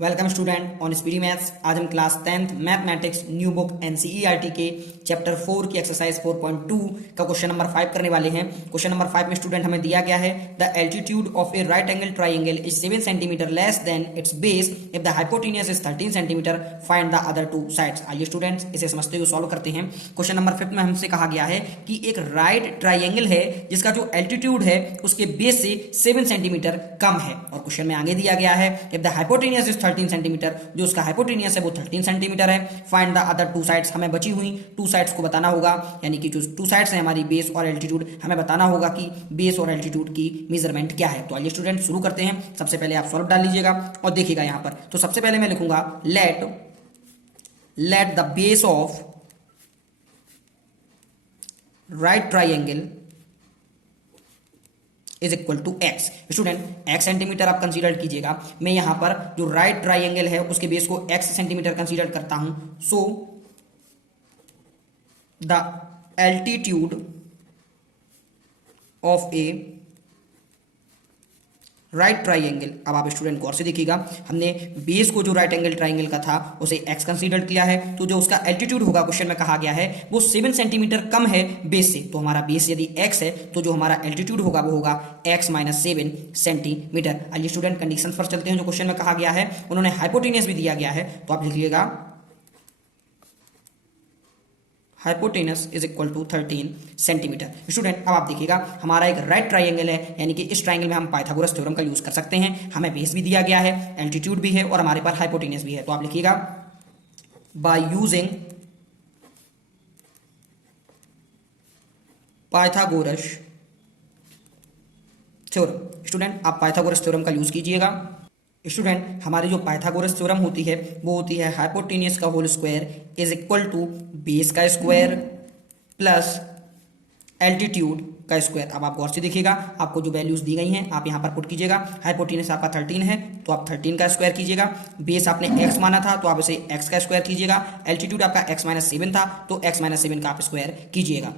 Welcome student on speedy maths. आज हम class 10th mathematics new book NCERT के chapter 4 की एक्सरसाइज 4.2 का क्वेश्चन नंबर 5 करने वाले हैं। क्वेश्चन नंबर 5 में स्टूडेंट हमें दिया गया है the altitude of A right angle triangle is 7 centimetre less than it's base if the hypotenuse is 13 centimetre, find the other two sides. आइए स्टूडेंट्स इसे समझते हुए सॉल्व करते हैं। क्वेश्चन नंबर 5 में हमसे कहा गया है कि एक राइट ट्राइंगल है जिसका जो एल्टीट्यूड है उसके बेस से 7 सेंटीमीटर कम है, और क्वेश्चन में आगे दिया गया है if the hypotenuse is 13 centimetre, जो उसका हाइपोटेनियस है वो 13 सेंटीमीटर है। Find the other two sides, हमें बची हुई टू साइड्स को बताना होगा, यानी कि जो टू साइड्स हैं हमारी बेस और एल्टीट्यूड, हमें बताना होगा कि बेस और एल्टीट्यूड की मेजरमेंट क्या है। तो आइए स्टूडेंट शुरू करते हैं। सबसे पहले आप सॉल्व डाल लीजिएगा और देखिएगा यहाँ पर। तो सबसे पहले मैं लिखूंगा let the base of right triangle is equal to x. Student x centimetre आप कंसीडर कीजिएगा। मैं यहां पर जो राइट ट्राइंगल है उसके बेस को एक्स सेंटीमीटर कंसीडर करता हूं। So the altitude of A right triangle, अब आप स्टूडेंट गौर से देखिएगा, हमने बेस को जो राइट एंगल ट्राइंगल का था उसे एक्स कंसीडर किया है, तो जो उसका एल्टीट्यूड होगा क्वेश्चन में कहा गया है वो 7 सेंटीमीटर कम है बेस से। तो हमारा बेस यदि एक्स है तो जो हमारा एल्टीट्यूड होगा वो होगा एक्स माइनस 7 सेंटीमीटर। आइए स्टूडेंट कंडीशन पर चलते हैं जो क्वेश्चन में कहा गया है। उन्होंने हाइपोटेनियस भी दिया गया है, तो आप लिखिएगा हाइपोटेनस इज इक्वल टू 13 सेंटीमीटर। स्टूडेंट अब आप देखिएगा हमारा एक राइट ट्राइंगल है, यानी कि इस ट्राइंगल में हम पाइथागोरस थ्योरम का यूज कर सकते हैं। हमें बेस भी दिया गया है, एल्टीट्यूड भी है और हमारे पास हाइपोटेनस भी है। तो आप लिखिएगा by using Pythagoras theorem. Student आप पाइथागोरस थ्योरम का यूज कीजिएगा। स्टूडेंट हमारी जो पाइथागोरस थ्योरम होती है वो होती है हाइपोटेनियस का whole square is equal to base का स्क्वायर प्लस एल्टीट्यूड का स्क्वायर। अब आप गौर से देखिएगा, आपको जो वैल्यूज दी गई हैं आप यहां पर पुट कीजिएगा। हाइपोटेनस आपका 13 है तो आप 13 का स्क्वायर कीजिएगा। बेस आपने x माना था तो आप इसे x का स्क्वायर कीजिएगा। एल्टीट्यूड आपका x माइनस 7 था तो x माइनस 7 का आप स्क्वायर कीजिएगा।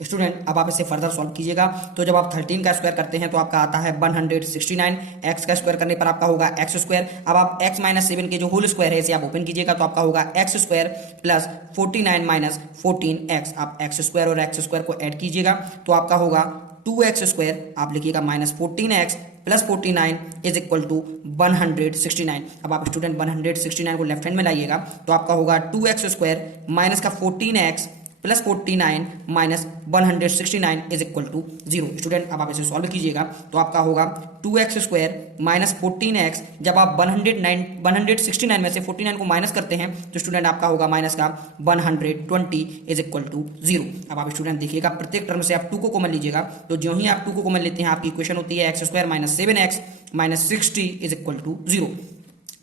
स्टूडेंट अब आप इसे फर्दर सॉल्व कीजिएगा। तो जब आप 13 का स्क्वायर करते हैं तो आपका आता है 169। एक्स का स्क्वायर करने पर आपका होगा एक्स स्क्वायर। अब आप एक्स माइनस 7 के जो होल स्क्वायर है इसे आप ओपन कीजिएगा तो आपका होगा x square plus 49 minus 14x। आप एक्स स्क्वायर और एक्स स्क्वायर को ऐड कीजिएगा तो आपका होगा 2x स्क्वायर। आप लिखिएगा माइनस 14x प्लस 49 इज इक्वल टू 169। अब आप स्टूडेंट 169 को लेफ्ट हैंड में लाइएगा तो आपका होगा 2x स्क्वायर माइनस का 14x प्लस 49 माइनस 169 इज इक्वल टू 0। स्टूडेंट अब आप इसे सॉल्व कीजिएगा तो आपका होगा 2x स्क्वायर माइनस 14x। जब आप 169 में से 49 को माइनस करते हैं तो स्टूडेंट आपका होगा माइनस का 120 इज इक्वल टू 0। अब आप स्टूडेंट देखिएगा प्रत्येक टर्म से आप 2 को कॉमन लीजिएगा, तो जो ही आप 2 को कॉमन लेते हैं आपकी इक्वेशन होती है x square minus 7x minus 60 is equal to 0।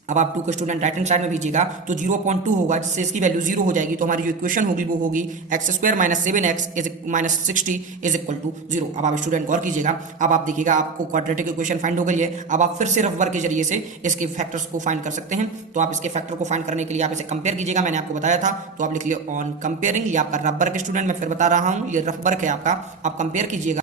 अब आप 2 को स्टूडेंट राइट हैंड साइड में भेजिएगा तो 0.2 होगा, जिससे इसकी वैल्यू 0 हो जाएगी। तो हमारी जो इक्वेशन होगी वो होगी x square minus 7x minus 60 is equal to 0। अब आप स्टूडेंट गौर कीजिएगा, अब आप देखिएगा आपको क्वाड्रेटिक इक्वेशन फाइंड हो गई है। अब आप फिर से रफ वर्क के जरिए से इसके फैक्टर्स को फाइंड कर सकते हैं। तो आप इसके फैक्टर को फाइंड करने के लिए आप इसे कंपेयर कीजिएगा, मैंने आपको बताया था। तो आप लिख लिए ऑन कंपेयरिंग, ये आपका रफ वर्क स्टूडेंट मैं फिर बता रहा हूँ, ये रफ वर्क है आपका। आप कंपेयर कीजिएगा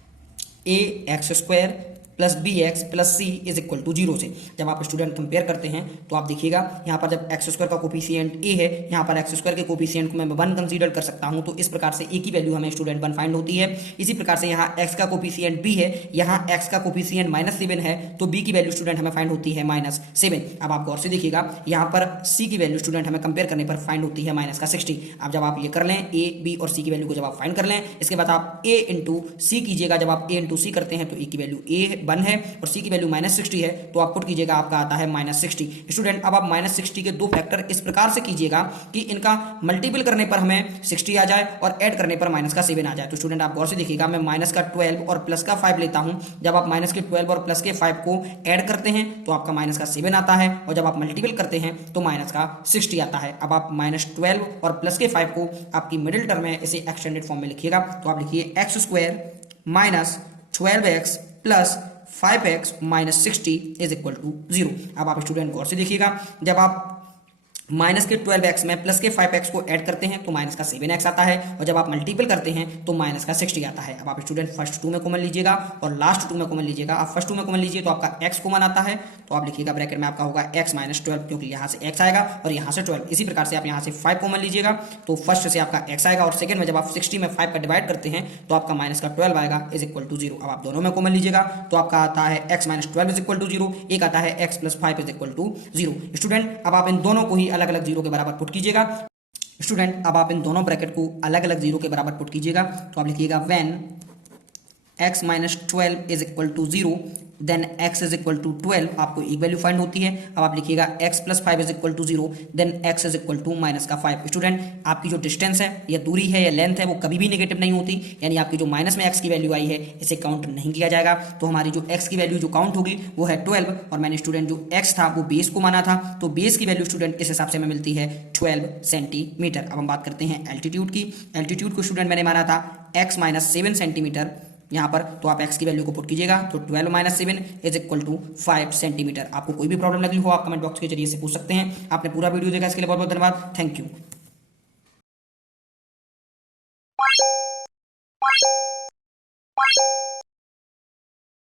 A x square plus B x plus C is equal to 0 से। जब आप स्टूडेंट कंपेयर करते हैं तो आप देखिएगा यहाँ पर जब एक्स स्क्वायर का कोफिशिएंट ए है, यहाँ पर एक्स स्क्वायर के कोफिशिएंट को मैं 1 कंसीडर कर सकता हूँ, तो इस प्रकार से ए की वैल्यू हमें स्टूडेंट 1 फाइंड होती है। इसी प्रकार से यहाँ एक्स का कोफिशिएंट बी है, यहाँ एक्स का कोफिशिएंट माइनस 7 है, तो बी की वैल्यू स्टूडेंट हमें फाइंड होती है माइनस 7। अब आप गौर से देखिएगा यहाँ पर सी की वैल्यू स्टूडेंट हमें कंपेयर करने पर फाइंड होती है माइनस का 60। अब जब आप ये कर लें ए बी और सी की वैल्यू को जब आप फाइंड कर लें, इसके बाद आप ए इंटू सी कीजिएगा। जब आप ए इंटू सी करते हैं तो ए की वैल्यू ए 1 है और सी वैल्यू माइनस 60 है, तो आप पुट कीजिएगा आपका आता है माइनस 60। स्टूडेंट अब आप माइनस 60 के 2 फैक्टर इस प्रकार से कीजिएगा कि इनका मल्टीपल करने पर हमें 60 आ जाए और ऐड करने पर माइनस का 7 आ जाए। तो स्टूडेंट आप गौर से देखिएगा, मैं माइनस का 12 और प्लस का 5 लेता हूं। जब आप माइनस के 12 और प्लस के 5 को ऐड करते हैं तो आपका माइनस का 7 आता है, और जब आप मल्टीपल करते हैं तो माइनस का 60 आता है। अब आप माइनस 12 और प्लस के 5 को आपकी मिडिल टर्म है इसे एक्सटेंडेड फॉर्म में लिखिएगा। तो आप लिखिए एक्स स्क्वायर माइनस 12x प्लस 5x minus 60 is equal to 0। अब आप स्टूडेंट गौर से देखिएगा, जब आप माइनस के 12x में प्लस के 5x को ऐड करते हैं तो माइनस का 7x आता है, और जब आप मल्टीपल करते हैं तो माइनस का 60 आता है। अब आप स्टूडेंट फर्स्ट 2 में कॉमन लीजिएगा और लास्ट 2 में कॉमन लीजिएगा। आप फर्स्ट 2 में कॉमन लीजिए तो आपका x कॉमन आता है, तो आप लिखिएगा ब्रैकेट में आपका होगा x माइनस 12, क्योंकि यहाँ से x आएगा और यहाँ से 12। इसी प्रकार से आप यहाँ से 5 कॉमन लीजिएगा तो फर्स्ट से आपका x आएगा, और सेकंड में जब आप 60 में 5 का डिवाइड करते हैं तो आपका माइनस का 12 आएगा इज इक्वल टू 0। अब आप दोनों में कॉमन लीजिएगा तो आपका आता है x minus 12 is equal to 0, एक आता है x plus 5 is equal to 0। Student अब आप इन दोनों को ही अलग अलग 0 के बराबर पुट कीजिएगा। स्टूडेंट अब आप इन दोनों ब्रैकेट को अलग अलग 0 के बराबर पुट कीजिएगा, तो आप लिखिएगा when x minus 12 is equal to 0 then x is equal to 12, आपको एक वैल्यू फाइंड होती है। अब आप लिखिएगा x plus 5 is equal to 0 then x is equal to minus का 5। स्टूडेंट आपकी जो डिस्टेंस है या दूरी है या लेंथ है वो कभी भी नेगेटिव नहीं होती, यानी आपकी जो माइनस में x की वैल्यू आई है इसे काउंट नहीं किया जाएगा। तो हमारी जो x की वैल्यू जो काउंट होगी वो है 12, और मैंने स्टूडेंट जो x था वो बेस को माना था, तो बेस की वैल्यू स्टूडेंट इस हिसाब से हमें मिलती है 12 सेंटीमीटर। अब हम बात करते हैं एल्टीट्यूड की। एल्टीट्यूड को स्टूडेंट मैंने माना था x माइनस 7 सेंटीमीटर यहाँ पर, तो आप x की वैल्यू को पुट कीजिएगा तो 12 minus 7 is equal to 5 centimetre. आपको कोई भी प्रॉब्लम लगी हो आप कमेंट बॉक्स के जरिए से पूछ सकते हैं। आपने पूरा वीडियो देखा, इसके लिए बहुत बहुत धन्यवाद। Thank you.